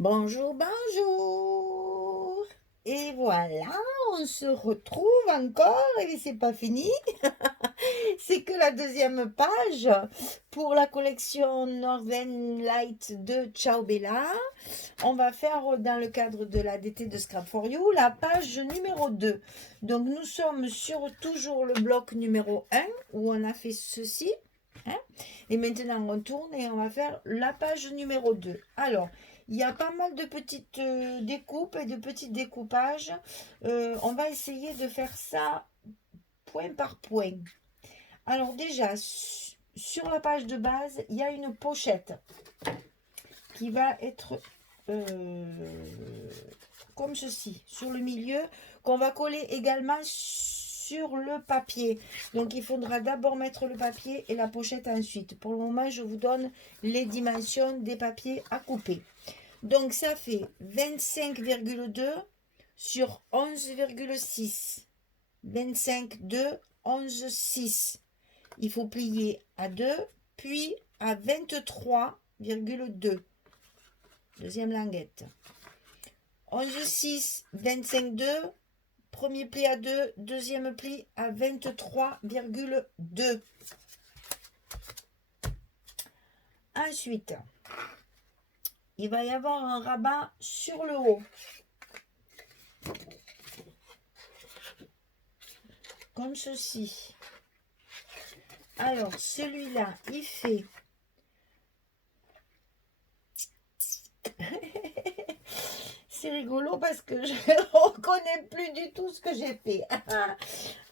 Bonjour, bonjour. Et voilà, on se retrouve encore et c'est pas fini. C'est que la deuxième page pour la collection Northern Light de Ciao Bella. On va faire dans le cadre de la DT de Scrap for You la page numéro 2. Donc nous sommes sur toujours le bloc numéro 1 où on a fait ceci. Hein, et maintenant on tourne et on va faire la page numéro 2. Alors, il y a pas mal de petites découpes et de petits découpages. On va essayer de faire ça point par point. Alors déjà, sur la page de base, il y a une pochette qui va être comme ceci, sur le milieu, qu'on va coller également sur le papier. Donc il faudra d'abord mettre le papier et la pochette ensuite. Pour le moment, je vous donne les dimensions des papiers à couper. Donc ça fait 25,2 sur 11,6. 25,2, 11,6. Il faut plier à 2, puis à 23,2. Deuxième languette. 11,6, 25,2. Premier pli à 2, deuxième pli à 23,2. Ensuite, il va y avoir un rabat sur le haut. Comme ceci. Alors, celui-là, il fait... C'est rigolo parce que je ne reconnais plus du tout ce que j'ai fait.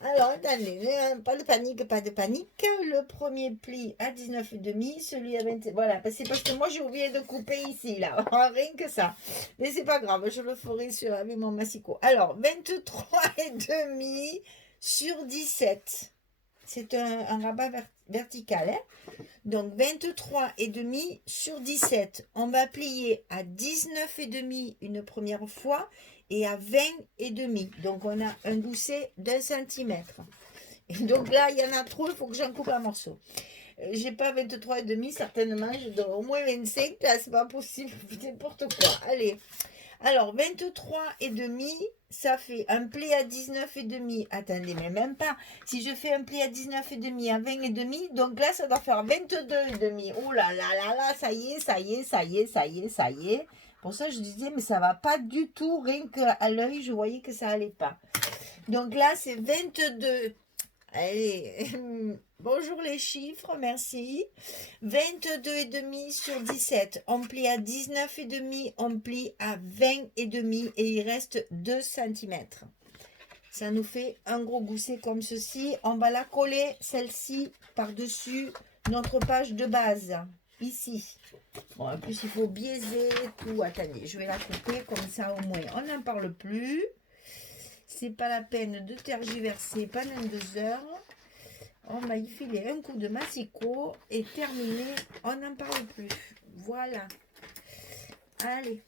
Alors, attendez, pas de panique, pas de panique. Le premier pli à 19,5, celui à 20... Voilà, c'est parce que moi j'ai oublié de couper ici, là. Rien que ça. Mais c'est pas grave, je le ferai avec mon massicot. Alors, 23,5 sur 17. C'est un rabat vertical, hein. Donc 23,5 sur 17. On va plier à 19,5 une première fois et à 20,5. Donc on a un gousset d'1 centimètre. Et donc là, il y en a trop, il faut que j'en coupe un morceau. J'ai pas 23,5, certainement, je dois au moins 25. Là, c'est pas possible, n'importe quoi. Allez. Alors, 23,5, ça fait un pli à 19,5. Attendez, mais même pas. Si je fais un pli à 19,5 à 20,5, donc là, ça doit faire 22,5. Oh là là là là, ça y est, ça y est, ça y est, ça y est, ça y est. Pour ça, je disais, mais ça va pas du tout. Rien qu'à l'œil, je voyais que ça allait pas. Donc là, c'est 22. Allez, bonjour les chiffres, merci. 22,5 sur 17. On plie à 19,5, on plie à 20,5 et il reste 2 cm. Ça nous fait un gros gousset comme ceci. On va la coller, celle-ci, par-dessus notre page de base. Ici. Bon, en plus, il faut biaiser tout. Attendez, je vais la couper comme ça au moins. On n'en parle plus. C'est pas la peine de tergiverser pendant 2 heures. On va y filer un coup de massicot et terminé, on n'en parle plus. Voilà. Allez,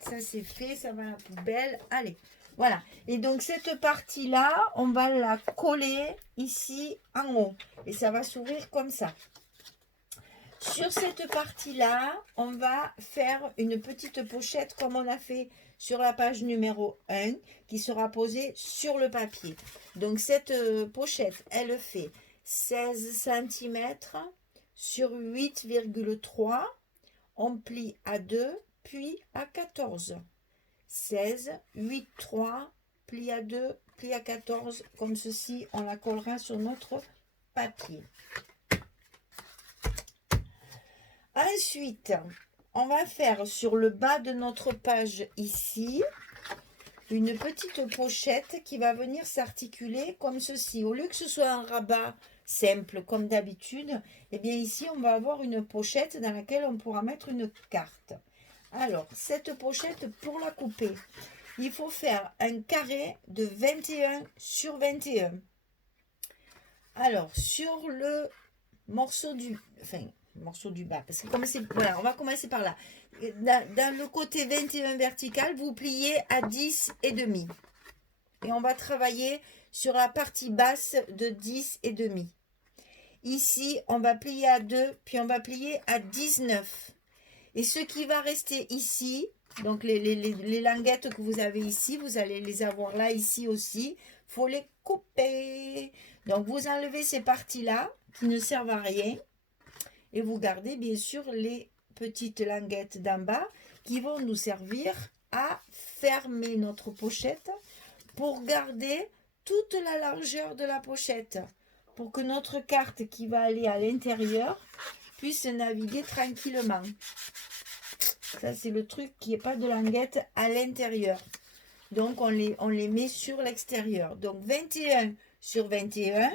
ça c'est fait, ça va à la poubelle. Allez, voilà. Et donc cette partie-là, on va la coller ici en haut. Et ça va s'ouvrir comme ça. Sur cette partie-là, on va faire une petite pochette comme on a fait sur la page numéro 1 qui sera posée sur le papier. Donc cette pochette, elle fait 16 cm sur 8,3. On plie à 2, puis à 14. 16, 8, 3, plie à 2, plie à 14. Comme ceci, on la collera sur notre papier. Ensuite, on va faire sur le bas de notre page ici, une petite pochette qui va venir s'articuler comme ceci. Au lieu que ce soit un rabat simple comme d'habitude, eh bien ici, on va avoir une pochette dans laquelle on pourra mettre une carte. Alors, cette pochette, pour la couper, il faut faire un carré de 21 sur 21. Alors, sur le morceau du bas, parce que comme c'est, voilà, on va commencer par là. Dans le côté 21 vertical, vous pliez à 10,5 et on va travailler sur la partie basse de 10,5. Ici on va plier à 2, puis on va plier à 19, Et ce qui va rester ici, donc les languettes que vous avez ici, vous allez les avoir là, ici aussi. Il faut les couper. Donc, vous enlevez ces parties-là qui ne servent à rien. Et vous gardez bien sûr les petites languettes d'en bas qui vont nous servir à fermer notre pochette pour garder toute la largeur de la pochette. Pour que notre carte qui va aller à l'intérieur puisse naviguer tranquillement. Ça, c'est le truc qui n'est pas de languettes à l'intérieur. Donc, on les met sur l'extérieur. Donc, 21 sur 21.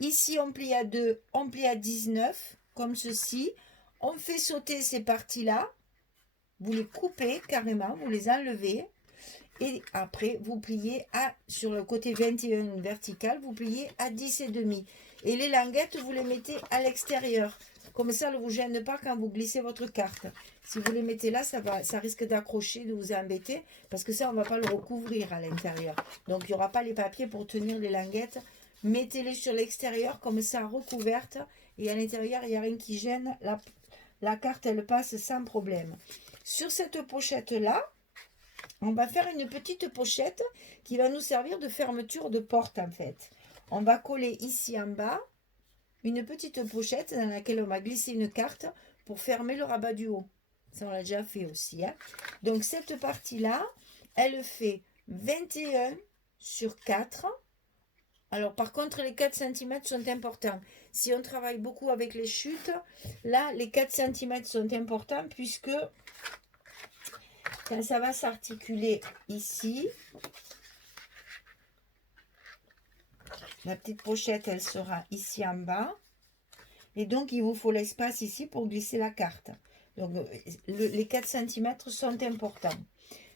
Ici, on plie à 2, on plie à 19, comme ceci. On fait sauter ces parties-là. Vous les coupez carrément, vous les enlevez. Et après, vous pliez sur le côté 21 vertical, vous pliez à 10,5. Et les languettes, vous les mettez à l'extérieur. Comme ça, ne vous gêne pas quand vous glissez votre carte. Si vous les mettez là, ça risque d'accrocher, de vous embêter, parce que ça, on ne va pas le recouvrir à l'intérieur. Donc, il n'y aura pas les papiers pour tenir les languettes. Mettez-les sur l'extérieur, comme ça, recouverte. Et à l'intérieur, il n'y a rien qui gêne. La carte, elle passe sans problème. Sur cette pochette-là, on va faire une petite pochette qui va nous servir de fermeture de porte, en fait. On va coller ici en bas une petite pochette dans laquelle on va glisser une carte pour fermer le rabat du haut. Ça, on l'a déjà fait aussi. Hein. Donc, cette partie-là, elle fait 21 sur 4. Alors, par contre, les 4 cm sont importants. Si on travaille beaucoup avec les chutes, là, les 4 cm sont importants puisque quand ça va s'articuler ici, la petite pochette, elle sera ici en bas. Et donc, il vous faut l'espace ici pour glisser la carte. Donc, les 4 cm sont importants.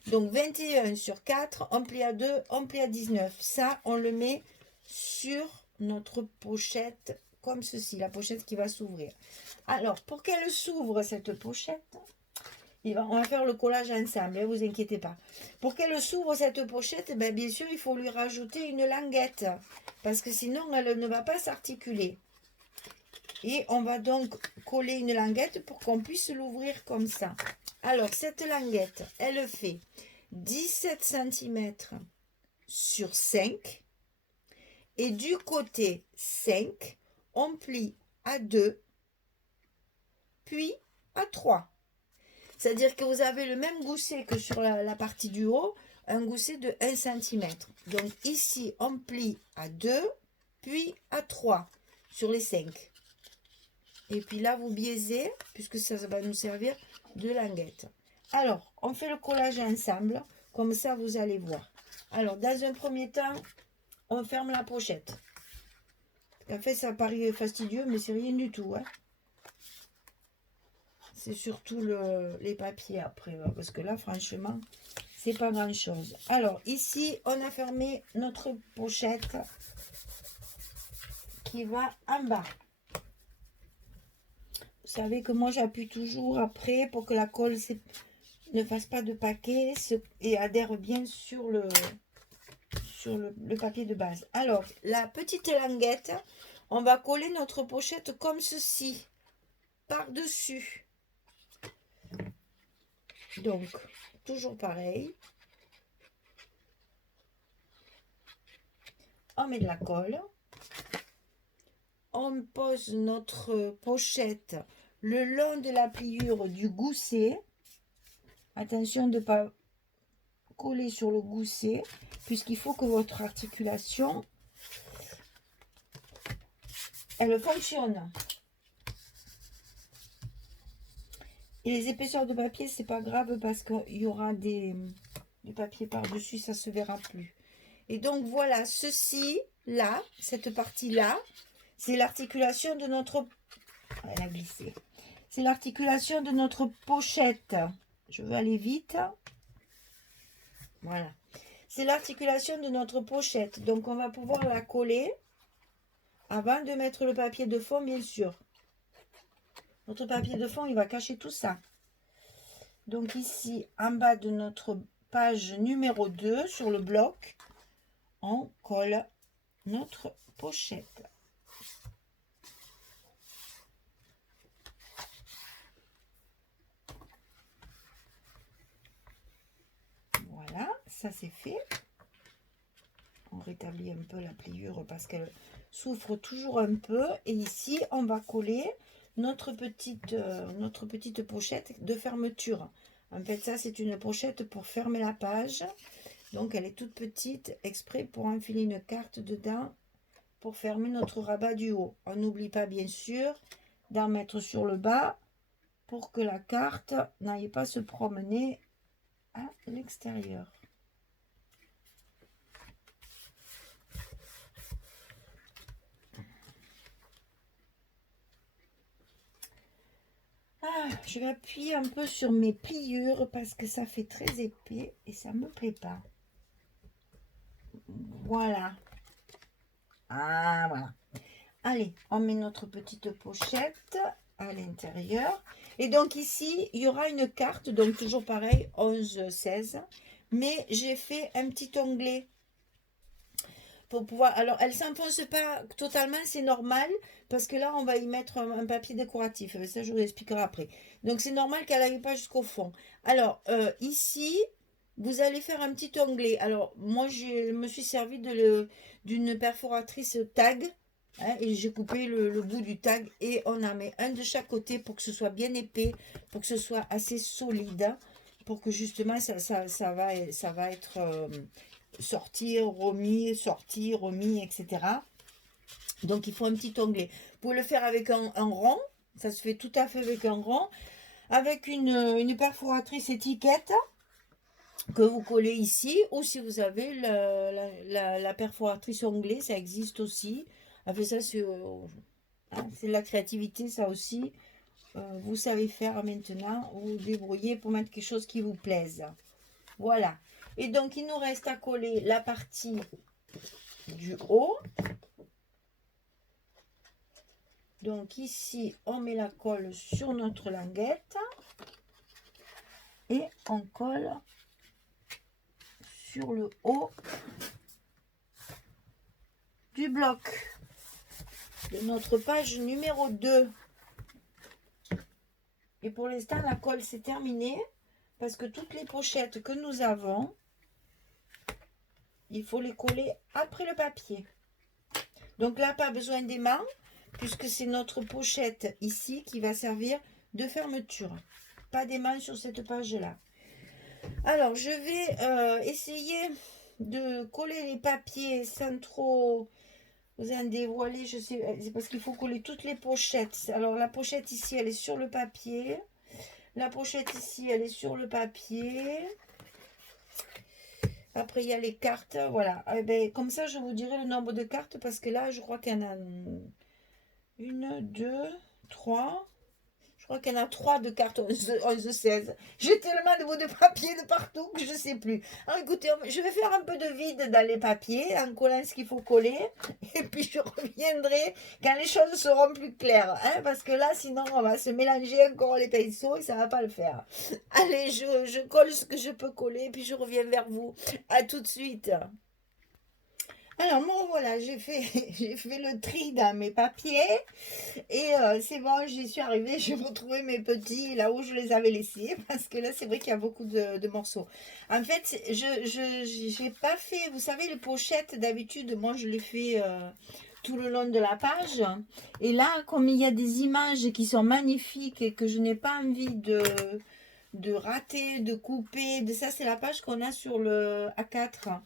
Donc, 21 sur 4, on plie à 2, on plie à 19. Ça, on le met sur notre pochette, comme ceci, la pochette qui va s'ouvrir. Alors, pour qu'elle s'ouvre, cette pochette, on va faire le collage ensemble, ne vous inquiétez pas. Pour qu'elle s'ouvre, cette pochette, bien sûr, il faut lui rajouter une languette. Parce que sinon, elle ne va pas s'articuler. Et on va donc coller une languette pour qu'on puisse l'ouvrir comme ça. Alors, cette languette, elle fait 17 cm sur 5. Et du côté 5, on plie à 2, puis à 3. C'est-à-dire que vous avez le même gousset que sur la partie du haut, un gousset de 1 cm. Donc ici, on plie à 2, puis à 3 sur les 5. Et puis là, vous biaisez, puisque ça va nous servir de languette. Alors, on fait le collage ensemble, comme ça vous allez voir. Alors, dans un premier temps, on ferme la pochette. En fait, ça paraît fastidieux, mais c'est rien du tout. Hein. C'est surtout les papiers après, parce que là, franchement, c'est pas grand-chose. Alors, ici, on a fermé notre pochette qui va en bas. Vous savez que moi, j'appuie toujours après pour que la colle ne fasse pas de paquet et adhère bien sur le papier de base. Alors, la petite languette, on va coller notre pochette comme ceci, par-dessus. Donc, toujours pareil. On met de la colle. On pose notre pochette le long de la pliure du gousset. Attention de ne pas coller sur le gousset, puisqu'il faut que votre articulation, elle fonctionne. Et les épaisseurs de papier, c'est pas grave parce qu'il y aura du papier par-dessus, ça se verra plus. Et donc voilà, ceci, là, cette partie-là, c'est l'articulation de notre... Elle a glissé. C'est l'articulation de notre pochette. Je veux aller vite. Voilà. C'est l'articulation de notre pochette. Donc, on va pouvoir la coller avant de mettre le papier de fond, bien sûr. Notre papier de fond, il va cacher tout ça. Donc, ici, en bas de notre page numéro 2, sur le bloc, on colle notre pochette. ça c'est fait. On rétablit un peu la pliure parce qu'elle souffre toujours un peu. Et ici, on va coller notre petite pochette de fermeture. En fait, ça, c'est une pochette pour fermer la page. Donc, elle est toute petite, exprès pour enfiler une carte dedans pour fermer notre rabat du haut. On n'oublie pas, bien sûr, d'en mettre sur le bas pour que la carte n'aille pas se promener à l'extérieur. Je vais appuyer un peu sur mes pliures parce que ça fait très épais et ça me plaît pas. Voilà. Ah, voilà. Allez, on met notre petite pochette à l'intérieur. Et donc ici, il y aura une carte, donc toujours pareil, 11, 16. Mais j'ai fait un petit onglet pour pouvoir... Alors, elle ne s'enfonce pas totalement, c'est normal, parce que là, on va y mettre un papier décoratif. Ça, je vous l'expliquerai après. Donc, c'est normal qu'elle n'aille pas jusqu'au fond. Alors, ici, vous allez faire un petit onglet. Alors, moi, je me suis servi d'une perforatrice tag. Hein, et j'ai coupé le bout du tag et on en met un de chaque côté pour que ce soit bien épais, pour que ce soit assez solide, pour que justement ça va être sortir, remis, etc. Donc il faut un petit onglet. Vous pouvez le faire avec un rond, ça se fait tout à fait avec un rond, avec une perforatrice étiquette que vous collez ici, ou si vous avez la perforatrice onglet, ça existe aussi. Avec ça, c'est de la créativité, ça aussi. Vous savez faire maintenant, vous débrouillez pour mettre quelque chose qui vous plaise. Voilà. Et donc, il nous reste à coller la partie du haut. Donc, ici, on met la colle sur notre languette. Et on colle sur le haut du bloc de notre page numéro 2. Et pour l'instant, la colle, c'est terminé. Parce que toutes les pochettes que nous avons, il faut les coller après le papier. Donc là, pas besoin d'aimant, puisque c'est notre pochette ici qui va servir de fermeture. Pas d'aimant sur cette page-là. Alors, je vais essayer de coller les papiers sans trop vous en dévoiler. Je sais, c'est parce qu'il faut coller toutes les pochettes. Alors, la pochette ici, elle est sur le papier. La pochette ici, elle est sur le papier. Après, il y a les cartes. Voilà. Eh ben, comme ça, je vous dirai le nombre de cartes parce que là, je crois qu'il y en a 1, 2, 3. Je crois qu'il y en a 3 de cartes 11, 16. J'ai tellement de bouts de papier de partout que je ne sais plus. Alors écoutez, je vais faire un peu de vide dans les papiers en collant ce qu'il faut coller. Et puis je reviendrai quand les choses seront plus claires. Hein, parce que là, sinon, on va se mélanger encore les pinceaux et ça ne va pas le faire. Allez, je colle ce que je peux coller. Puis je reviens vers vous. À tout de suite. Alors, moi, voilà, j'ai fait, j'ai fait le tri dans mes papiers. Et c'est bon, j'y suis arrivée. J'ai retrouvé mes petits là où je les avais laissés. Parce que là, c'est vrai qu'il y a beaucoup de morceaux. En fait, je n'ai pas fait, vous savez, les pochettes, d'habitude, moi, je les fais tout le long de la page. Et là, comme il y a des images qui sont magnifiques et que je n'ai pas envie de rater, de couper, ça, c'est la page qu'on a sur le A4.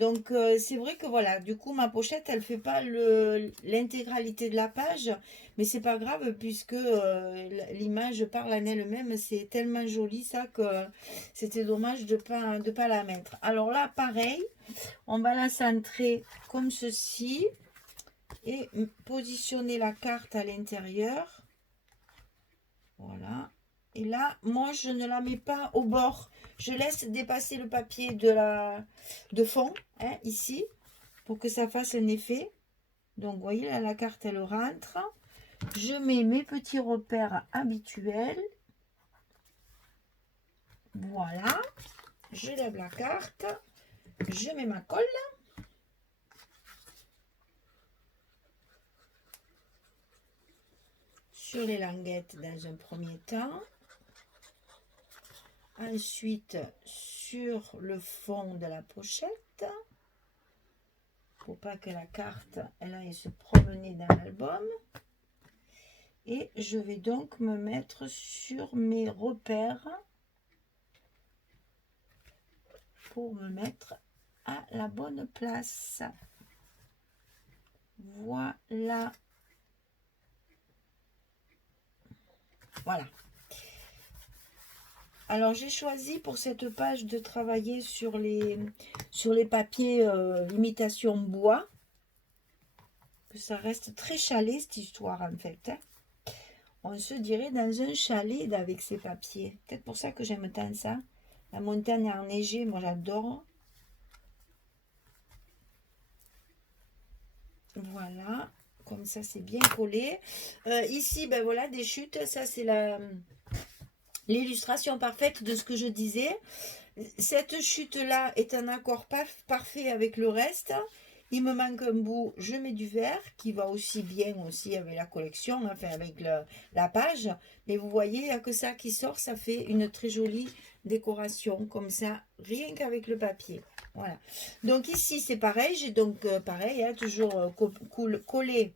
Donc, c'est vrai que voilà, du coup, ma pochette, elle ne fait pas l'intégralité de la page, mais c'est pas grave puisque l'image parle en elle-même. C'est tellement joli ça que c'était dommage de pas la mettre. Alors là, pareil, on va la centrer comme ceci et positionner la carte à l'intérieur. Voilà. Et là, moi, je ne la mets pas au bord. Je laisse dépasser le papier de fond, hein, ici, pour que ça fasse un effet. Donc, vous voyez, là, la carte, elle rentre. Je mets mes petits repères habituels. Voilà. Je lève la carte. Je mets ma colle. Sur les languettes dans un premier temps. Ensuite, sur sur le fond de la pochette. Pour pas que la carte elle aille se promener dans l'album. Et je vais donc me mettre sur mes repères pour me mettre à la bonne place. Voilà. Voilà. Alors j'ai choisi pour cette page de travailler sur les papiers imitation bois. Que ça reste très chalet cette histoire en fait. Hein. On se dirait dans un chalet avec ces papiers. Peut-être pour ça que j'aime tant ça. La montagne enneigée, moi j'adore. Voilà, comme ça c'est bien collé. Ici, ben voilà, des chutes. Ça c'est l'illustration parfaite de ce que je disais. Cette chute-là est un accord parfait avec le reste. Il me manque un bout, je mets du vert, qui va aussi bien aussi avec la collection, enfin avec la page. Mais vous voyez, il n'y a que ça qui sort, ça fait une très jolie décoration, comme ça, rien qu'avec le papier. Voilà. Donc ici, c'est pareil, j'ai donc pareil, hein, toujours coller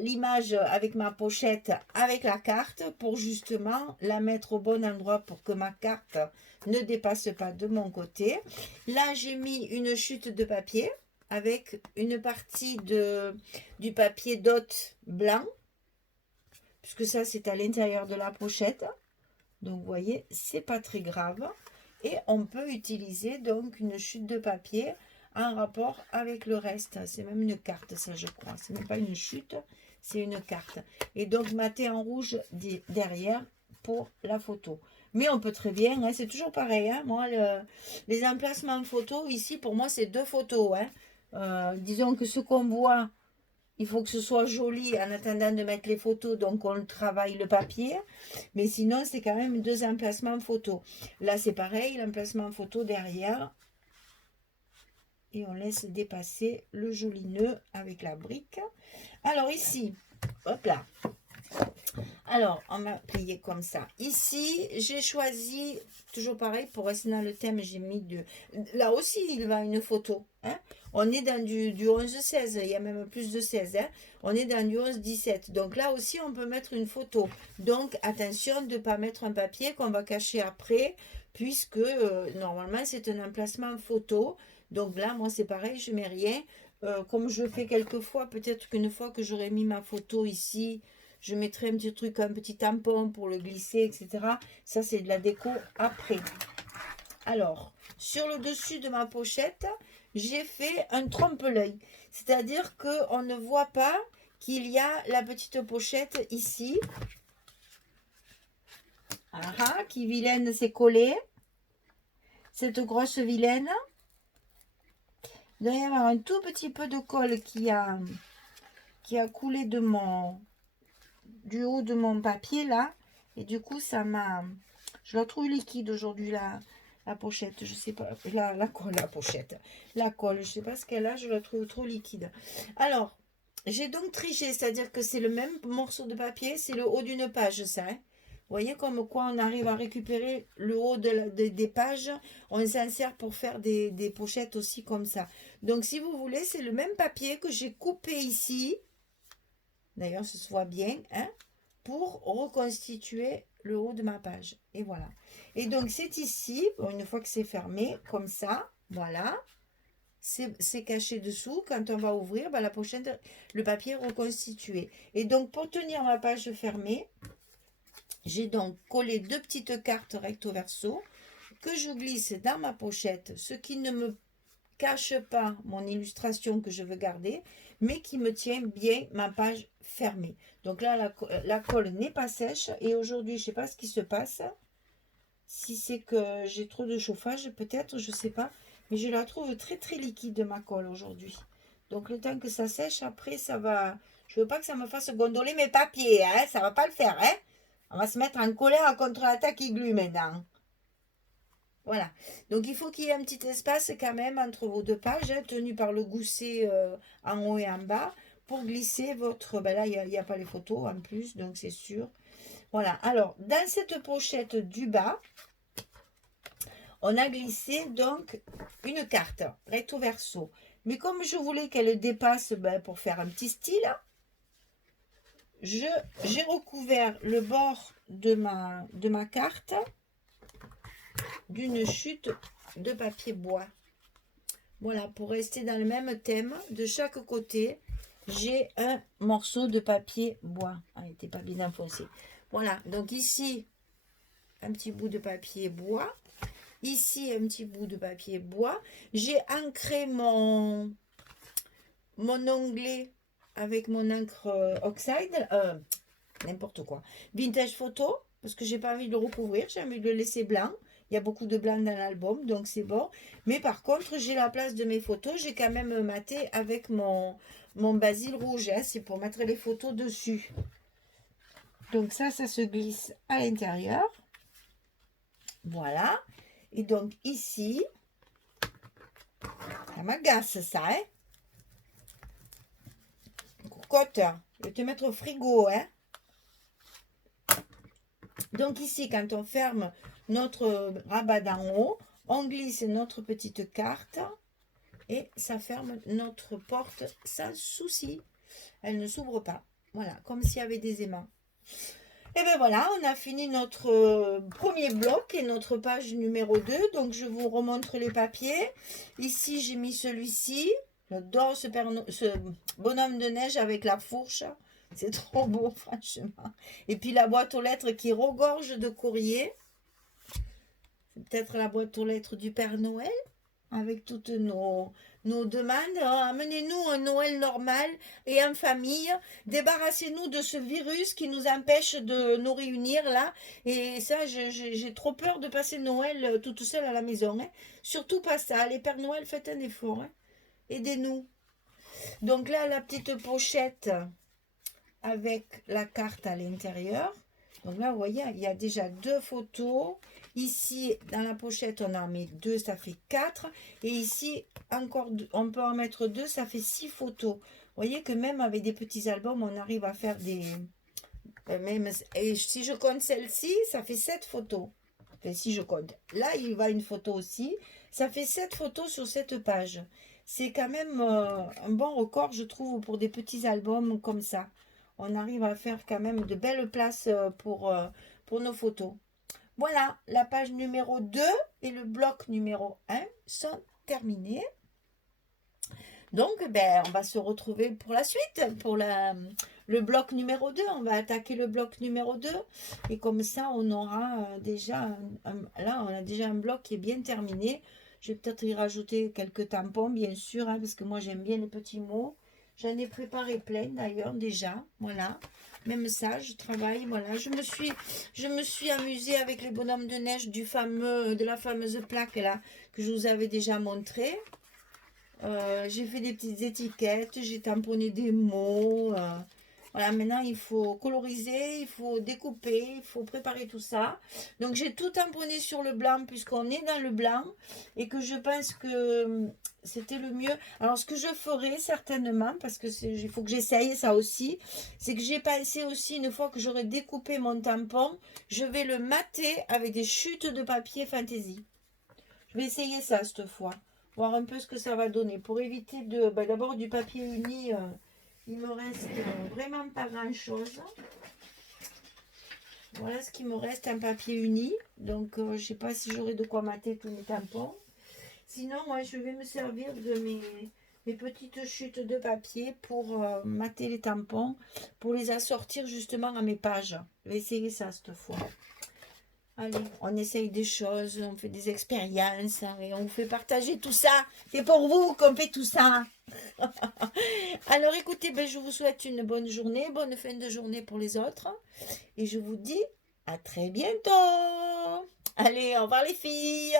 l'image avec ma pochette, avec la carte, pour justement la mettre au bon endroit pour que ma carte ne dépasse pas de mon côté. Là, j'ai mis une chute de papier avec une partie du papier dot blanc, puisque ça, c'est à l'intérieur de la pochette. Donc, vous voyez, c'est pas très grave. Et on peut utiliser donc une chute de papier en rapport avec le reste. C'est même une carte, ça, je crois. C'est même pas une chute, c'est une carte. Et donc, maté en rouge derrière pour la photo. Mais on peut très bien, hein, c'est toujours pareil. Hein, moi, les emplacements photo, ici, pour moi, c'est 2 photos. Hein. Disons que ce qu'on voit, il faut que ce soit joli en attendant de mettre les photos. Donc, on travaille le papier. Mais sinon, c'est quand même 2 emplacements photo. Là, c'est pareil, l'emplacement photo derrière. Et on laisse dépasser le joli nœud avec la brique. Alors, ici, hop là. Alors, on va plier comme ça. Ici, j'ai choisi, toujours pareil, pour rester dans le thème, j'ai mis là aussi, il va une photo. Hein. On est dans du 11-16, il y a même plus de 16. Hein. On est dans du 11-17. Donc là aussi, on peut mettre une photo. Donc, attention de ne pas mettre un papier qu'on va cacher après, puisque normalement, c'est un emplacement photo. Donc là, moi, c'est pareil, je ne mets rien. Comme je fais quelquefois, peut-être qu'une fois que j'aurai mis ma photo ici, je mettrai un petit truc, un petit tampon pour le glisser, etc. Ça, c'est de la déco après. Alors, sur le dessus de ma pochette, j'ai fait un trompe-l'œil. C'est-à-dire qu'on ne voit pas qu'il y a la petite pochette ici. Ah, qui vilaine s'est collée. Cette grosse vilaine. Il doit y avoir un tout petit peu de colle qui a coulé du haut de mon papier là. Et du coup, ça m'a... Je la trouve liquide aujourd'hui, la pochette. Je sais pas. La colle, la pochette. La colle, je sais pas ce qu'elle a. Je la trouve trop liquide. Alors, j'ai donc triché. C'est-à-dire que c'est le même morceau de papier. C'est le haut d'une page, ça. Hein. Vous voyez comme quoi on arrive à récupérer le haut des pages. On s'en sert pour faire des pochettes aussi comme ça. Donc, si vous voulez, c'est le même papier que j'ai coupé ici. D'ailleurs, ce se voit bien. Hein, pour reconstituer le haut de ma page. Et voilà. Et donc, c'est ici, une fois que c'est fermé, comme ça, voilà. C'est caché dessous. Quand on va ouvrir, ben, la pochette, le papier est reconstitué. Et donc, pour tenir ma page fermée, j'ai donc collé 2 petites cartes recto verso que je glisse dans ma pochette, ce qui ne me cache pas mon illustration que je veux garder, mais qui me tient bien ma page fermée. Donc là, la colle n'est pas sèche et aujourd'hui, je ne sais pas ce qui se passe. Si c'est que j'ai trop de chauffage, peut-être, je ne sais pas. Mais je la trouve très très liquide ma colle aujourd'hui. Donc le temps que ça sèche, après ça va... Je ne veux pas que ça me fasse gondoler mes papiers, hein. Ça ne va pas le faire, hein. On va se mettre en colère contre l'attaque iglu maintenant. Voilà, donc il faut qu'il y ait un petit espace quand même entre vos 2 pages, hein, tenu par le gousset en haut et en bas, pour glisser votre... Ben là, il n'y a pas les photos en plus, donc c'est sûr. Voilà, alors, dans cette pochette du bas, on a glissé donc une carte recto verso. Mais comme je voulais qu'elle dépasse pour faire un petit style, j'ai recouvert le bord de ma carte d'une chute de papier bois. Voilà, pour rester dans le même thème, de chaque côté, j'ai un morceau de papier bois. Ah, il n'était pas bien enfoncé. Voilà, donc ici, un petit bout de papier bois. Ici, un petit bout de papier bois. J'ai ancré mon onglet avec mon encre oxide, n'importe quoi, vintage photo, parce que j'ai pas envie de le recouvrir, j'ai envie de le laisser blanc. Il y a beaucoup de blanc dans l'album, donc c'est bon. Mais par contre, j'ai la place de mes photos, j'ai quand même maté avec mon basil rouge, hein, c'est pour mettre les photos dessus. Donc ça se glisse à l'intérieur. Voilà. Et donc ici, ça m'agace ça, hein. Cocotte, je vais te mettre au frigo, hein. Donc ici, quand on ferme notre rabat d'en haut, on glisse notre petite carte et ça ferme notre porte sans souci. Elle ne s'ouvre pas. Voilà, comme s'il y avait des aimants. Et bien voilà, on a fini notre premier bloc et notre page numéro 2. Donc je vous remontre les papiers. Ici, j'ai mis celui-ci. J'adore ce bonhomme de neige avec la fourche. C'est trop beau, franchement. Et puis la boîte aux lettres qui regorge de courrier. C'est peut-être la boîte aux lettres du Père Noël. Avec toutes nos demandes. Amenez-nous un Noël normal et en famille. Débarrassez-nous de ce virus qui nous empêche de nous réunir là. Et ça, j'ai trop peur de passer Noël toute seule à la maison. Hein. Surtout pas ça. Les Pères Noël, faites un effort. Hein. Aidez-nous. Donc là, la petite pochette avec la carte à l'intérieur. Donc là, vous voyez, il y a déjà 2 photos. Ici, dans la pochette, on en met 2, ça fait 4. Et ici, encore 2, on peut en mettre 2, ça fait 6 photos. Vous voyez que même avec des petits albums, on arrive à faire des... et si je compte celle-ci, ça fait 7 photos. Enfin, si je compte. Là, il va une photo aussi. Ça fait 7 photos sur cette page. C'est quand même un bon record, je trouve, pour des petits albums comme ça. On arrive à faire quand même de belles places pour nos photos. Voilà, la page numéro 2 et le bloc numéro 1 sont terminés. Donc, on va se retrouver pour la suite, pour le bloc numéro 2. On va attaquer le bloc numéro 2. Et comme ça, on aura déjà, là, on a déjà un bloc qui est bien terminé. Je vais peut-être y rajouter quelques tampons, bien sûr, hein, parce que moi, j'aime bien les petits mots. J'en ai préparé plein, d'ailleurs, déjà. Voilà. Même ça, je travaille, voilà. Je me suis amusée avec les bonhommes de neige de la fameuse plaque, là, que je vous avais déjà montré. J'ai fait des petites étiquettes, j'ai tamponné des mots. Voilà, maintenant il faut coloriser, il faut découper, il faut préparer tout ça. Donc j'ai tout tamponné sur le blanc puisqu'on est dans le blanc et que je pense que c'était le mieux. Alors ce que je ferai certainement, parce que il faut que j'essaye ça aussi, c'est que j'ai pensé aussi une fois que j'aurai découpé mon tampon, je vais le mater avec des chutes de papier fantaisie. Je vais essayer ça cette fois. Voir un peu ce que ça va donner. Pour éviter de... d'abord du papier uni, il me reste vraiment pas grand chose. Voilà ce qui me reste, un papier uni. Donc je ne sais pas si j'aurai de quoi mater tous mes tampons. Sinon, moi je vais me servir de mes petites chutes de papier pour mater les tampons. Pour les assortir justement à mes pages. Je vais essayer ça cette fois. Allez, on essaye des choses, on fait des expériences hein, et on vous fait partager tout ça. C'est pour vous qu'on fait tout ça. Alors écoutez, je vous souhaite une bonne journée, bonne fin de journée pour les autres. Et je vous dis à très bientôt. Allez, au revoir les filles.